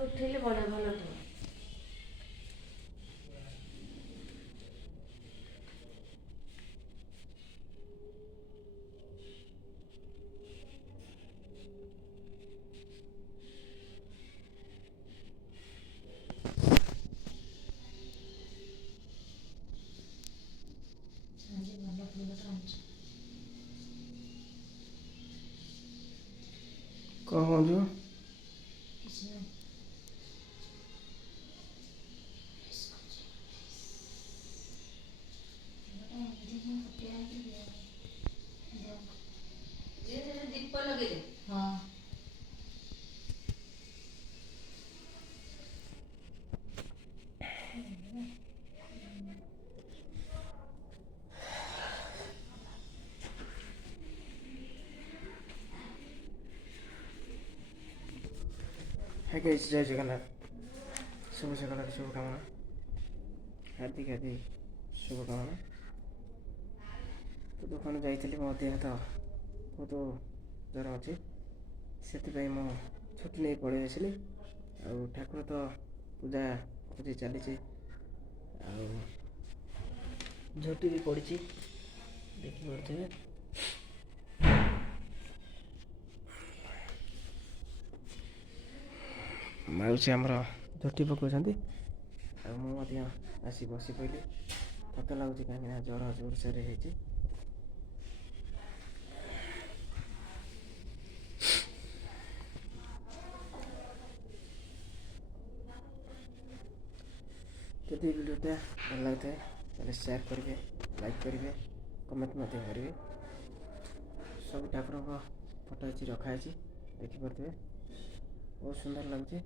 ଉଠେଇଲେ ବଢ଼ିଆ ଭଲ ଥିବ। ଆଜି ଭଲ ଫୁଲଟା ଆଣିଛି। କ'ଣ କହୁଛୁ? କିଛି ନାହିଁ। ଦୀପ ଲଗେଇଦେ। ହଁ। ଜୟ ଜଗନ୍ନାଥ। ଶୁଭ ସକାଳର ଶୁଭକାମନା, ହାର୍ଦ୍ଦିକ ଶୁଭକାମନା। ତ ଦୋକାନ ଯାଇଥିଲି, ମୋ ଦେହ ତ ବହୁତ ଜ୍ୱର ଅଛି, ସେଥିପାଇଁ ମୁଁ ଛୁଟି ନେଇ ପଳେଇ ଆସିଲି। ଆଉ ଠାକୁର ତ ପୂଜା ଚାଲିଛି, ଆଉ ଝୋଟି ବି ପଡ଼ିଛି, ଦେଖିପାରୁଥିବେ। ମାଉସୀ ଆମର ଝୋଟି ପକାଉଛନ୍ତି, ଆଉ ମୁଁ ମଧ୍ୟ ଆସି ବସି ପଡ଼ିଲି। ଥକା ଲାଗୁଛି କାହିଁକିନା ଜ୍ୱର ଜୋରସୋରରେ ହେଇଛି। ଯଦି ଭିଡ଼ିଓଟା ଭଲ ଲାଗୁଥାଏ ତାହେଲେ ସେୟାର କରିବେ, ଲାଇକ୍ କରିବେ, କମେଣ୍ଟ ମଧ୍ୟ କରିବେ। ସବୁ ଠାକୁରଙ୍କ ଫଟୋ ଅଛି, ରଖା ହେଇଛି, ଦେଖିପାରୁଥିବେ। ବହୁତ ସୁନ୍ଦର ଲାଗୁଛି।